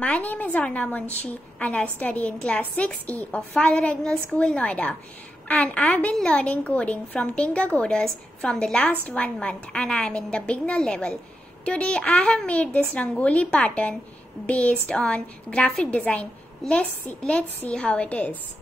My name is Aarna Munshi and I study in class 6E of Father Rangoli School, Noida. And I have been learning coding from Tinker Coders from the last 1 month and I am in the beginner level. Today I have made this Rangoli pattern based on graphic design. Let's see how it is.